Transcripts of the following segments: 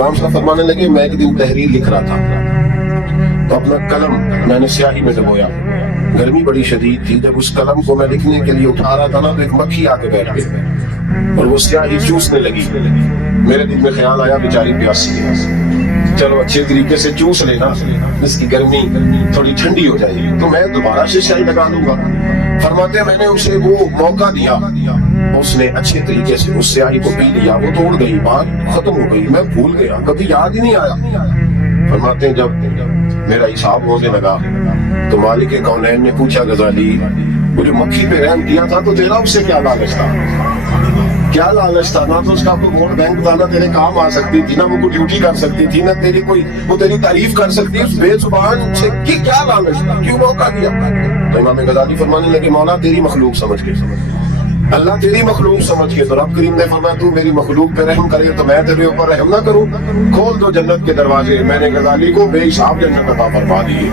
امام صاحب فرمانے لگے میں ایک دن تحریر لکھ رہا تھا تو اپنا قلم میں نے سیاہی میں ڈبویا، گرمی بڑی شدید تھی، جب اس قلم کو میں لکھنے کے لیے اٹھا رہا تھا نا تو ایک مکھی آ کے بیٹھ گئی اور وہ سیاہی چوسنے لگی۔ میرے دل میں خیال آیا بیچاری پیاسی ہے، چلو اچھے طریقے سے چوس لینا، اس کی گرمی تھوڑی ٹھنڈی ہو جائے گی تو میں دوبارہ سے سیاہی لگا دوں گا۔ فرماتے ہیں میں نے اسے وہ موقع دیا، اس نے اچھے طریقے سے اس سیاہی کو پی لیا، وہ توڑ گئی، بات ختم ہو گئی، میں بھول گیا، کبھی یاد ہی نہیں آیا۔ فرماتے ہیں جب میرا حساب ہونے لگا تو مالک کونین نے پوچھا غزالی وہ جو مکھی پہ رحم کیا تھا تو تیرا اس سے کیا لالچ تھا؟ کیا لالچ تھا؟ نہ تو اس کا کوئی ووٹ بینک تھا، نہ تیرے کام آ سکتی تھی، نہ وہ کوئی ڈیوٹی کر سکتی تھی، نہ تیری کوئی وہ تیری تعریف کر سکتی، اس بے زبان سے کیا لالچ تھا؟ کیوں موقع دیا؟ تو امام غزالی فرمانے لگے مولا تیری مخلوق سمجھ کے، اللہ تیری مخلوق سمجھ کے، تو رب کریم نے فرمایا تو میری مخلوق پہ رحم کرے تو میں تیرے اوپر رحم نہ کروں؟ کھول دو جنت کے دروازے، میں نے غزالی کو بے حساب جنت عطا فرما دی ہے۔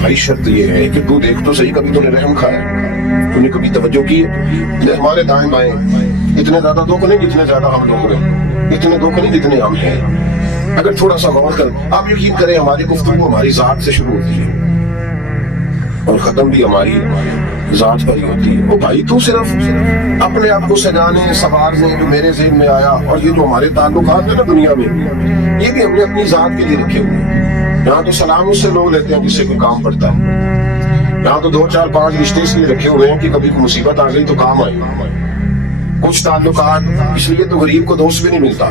بھائی شرط یہ ہے کہ تو دیکھ تو صحیح، کبھی تو نے رحم کھایا، تو نے کبھی توجہ کی ہے؟ ہمارے دائیں بائیں اتنے زیادہ دکھ نہیں جتنے زیادہ ہم لوگ ہیں، اتنے دکھ نہیں جتنے ہم ہیں۔ اگر تھوڑا سا غور کر، آپ یقین کریں ہماری گفتگو ہماری ذات سے شروع ہوتی ہے اور ختم بھی ہماری ذات پر ہی ہوتی ہے۔ وہ بھائی تو صرف اپنے آپ کو سجانے سنوارنے جو میرے ذہن میں آیا، اور یہ جو ہمارے تعلقات ہیں نا دنیا میں، یہ بھی ہم نے اپنی ذات کے لیے رکھے ہوئے ہیں۔ یہاں تو سلام اس سے لوگ لیتے ہیں جس سے کوئی کام پڑتا ہے، یہاں تو 2 4 5 رشتے اس لیے رکھے ہوئے ہیں کہ کبھی کوئی مصیبت آ گئی تو کام آئے۔ کچھ تعلقات اس لیے تو غریب کو دوست بھی نہیں ملتا،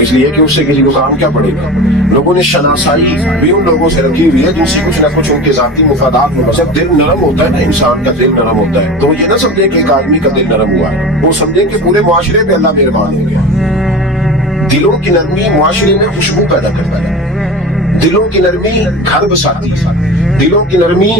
اس لیے کہ اس سے کسی کو کام کیا پڑے گا۔ لوگوں نے شناسائی بھی ان لوگوں سے رکھی ہوئی ہے جن سے کچھ نہ کچھ ان کے ذاتی مفادات میں بس دل نرم ہوتا ہے نا، انسان کا دل نرم ہوتا ہے تو یہ نہ سمجھے کہ ایک آدمی کا دل نرم ہوا ہے، وہ سمجھے کہ پورے معاشرے پہ اللہ مہربان ہو گیا۔ دلوں کی نرمی معاشرے میں خوشبو پیدا کرتا ہے، دلوں کی نرمی گھر بساتی ہے، دلوں کی نرمی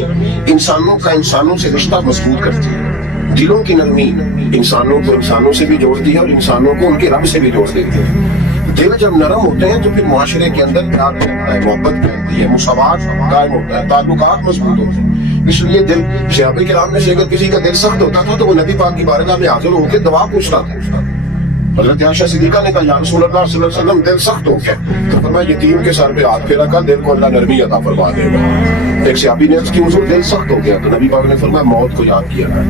انسانوں کا انسانوں سے رشتہ مضبوط کرتی ہے، دلوں کی نرمی انسانوں کو انسانوں سے بھی جوڑتی ہے اور انسانوں کو ان کے رب سے بھی جوڑ دیتی ہے۔ دل جب نرم ہوتے ہیں تو پھر معاشرے کے اندر پیار پھیلتا ہے، محبت پھیلتی ہے، مساوات قائم ہوتا ہے، تعلقات مضبوط ہوتے ہیں۔ اس لیے دل صحابہ کرام میں سے اگر کسی کا دل سخت ہوتا تھا تو وہ نبی پاک کی بارگاہ میں حاضر ہو کے دعا پوچھتا تھا۔ حضرت عائشہ صدیقہ نے کہا یا رسول اللہ صلی اللہ علیہ وسلم دل سخت ہو گیا، تو فرمایا یتیم کے سر پہ ہاتھ پھیرا کر، دل کو اللہ نرمی عطا فرما دے گا۔ ایک صحابی نے عرض کی حضور دل سخت ہو گیا، تو نبی پاک نے فرمایا موت کو یاد کیا کر،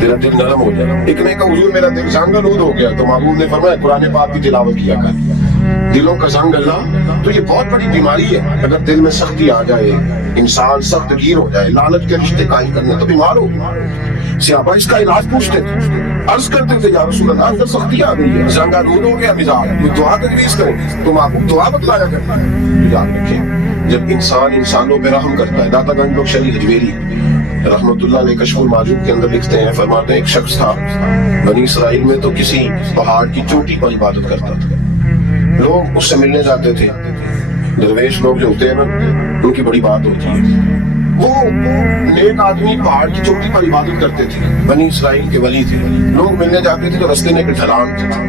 تیرا دل نرم ہو جائے گا۔ ایک نے کہا حضور میرا دل زنگ آلود ہو گیا، تو محبوب نے فرمایا قرآن پاک کی تلاوت کیا کر۔ دلوں کا زنگ اللہ تو یہ بہت بڑی بیماری ہے، اگر دل میں سختی آ جائے، انسان سخت گیر ہو جائے، لعنت کے رشتے قائم کرنے تو بیمار ہو۔ صحابہ اس کا علاج پوچھتے تھے، عرض کرتے تھے یا رسول اللہ اندر سختی آ گئی ہے، زنگ آلود ہو گیا مزاج، کوئی دعا تجویز کرے تو محبوب دعا بتلایا کرتا ہے۔ یاد رکھیں جب انسان انسانوں پہ رحم کرتا ہے، داتا گنج بخشری حجویری رحمۃ اللہ علیہ کشف المعجوب کے اندر لکھتے ہیں، فرماتے ہیں ایک شخص تھا بنی اسرائیل میں تو کسی پہاڑ کی چوٹی پر عبادت کرتا تھا، لوگ اس سے ملنے جاتے تھے، درویش لوگ جو ہوتے ہیں نا ان کی بڑی بات ہوتی ہے، وہ نیک آدمی پہاڑ کی چوٹی پر عبادت کرتے تھے، بنی اسرائیل کے ولی تھے، لوگ ملنے جاتے تھے تو رستے میں ایک ڈھلان تھا،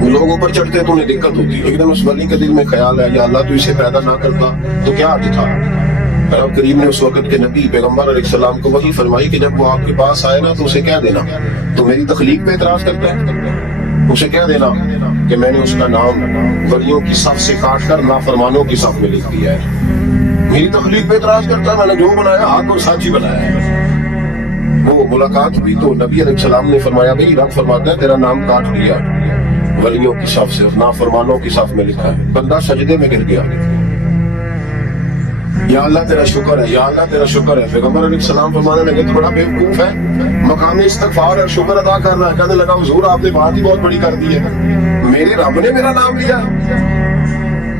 وہ لوگ اوپر چڑھتے تو انہیں دقت ہوتی، ایک دم اس ولی کے دل میں خیال ہے یا اللہ تو اسے پیدا نہ کرتا تو کیا حرج تھا۔ رب کریم نے اس وقت کے نبی پیغمبر علیہ السلام کو وحی فرمائی کہ جب وہ آپ کے پاس آئے نا تو اسے کہہ دینا تو میری تخلیق پہ اعتراض کرتا ہے، اسے کہہ دینا کہ میں نے اس کا نام ولیوں کی صف سے کاٹ کر نافرمانوں کی صف میں لکھ دیا ہے، میری تخلیق پہ اعتراض کرتا ہے، میں نے جو بنایا ہاتھ اور ساتھ ہی بنایا ہے۔ وہ ملاقات ہوئی تو نبی علیہ السلام نے فرمایا بھئی رب فرماتا ہے تیرا نام کاٹ دیا ولیوں کی صف سے اور نافرمانوں کی صف میں لکھا ہے۔ بندہ سجدے میں گر گیا، یا اللہ تیرا شکر ہے، یا اللہ تیرا شکر ہے۔ پیغمبر علیہ السلام فرمانے لگے تو بڑا بیوقوف ہے، مقام استغفار اور شکر ادا کر رہا ہے۔ کہنے لگا حضور آپ نے بات ہی بہت بڑی کر دی ہے، میرے رب نے میرا نام لیا،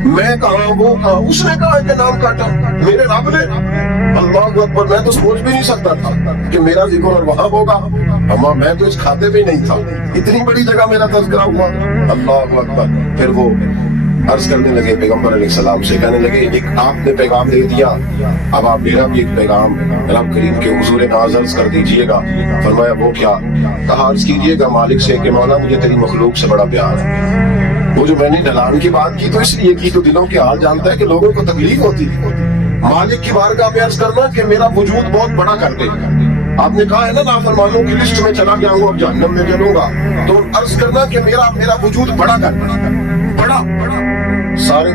میں کہاں وہ کہاں، اس نے کہا کہ نام کاٹا، میرے رب نے۔ اللہ اکبر، میں تو سوچ بھی نہیں سکتا تھا کہ میرا ذکر اور وہاں ہوگا، اما میں تو اس کھاتے میں نہیں تھا، اتنی بڑی جگہ میرا تذکرہ ہوا۔ اللہ اکبر۔ پھر وہ عرض کرنے لگے پیغمبر علیہ السلام سے، کہنے لگے ایک آپ نے پیغام دے دیا، اب آپ میرا بھی ایک پیغام رب کریم کے حضور ناز عرض کر دیجئے گا۔ فرمایا وہ کیا؟ کہا عرض کیجئے گا مالک سے کہ مولا مجھے تیری مخلوق سے بڑا پیار ہے۔ وہ جو میں نے ڈھلان کی بات کی تو اس لیے کی تو دلوں کے حال جانتا ہے کہ لوگوں کو تکلیف ہوتی ہے، مالک کی بارگاہ میں عرض کرنا کہ میرا وجود بہت بڑا کر دے۔ آپ نے کہا ہے نا نافرمانوں کی لسٹ میں چلا گیا ہوں اب جہنم میں چلوں گا، تو عرض کرنا کہ میرا وجود بڑا کر دے، بڑا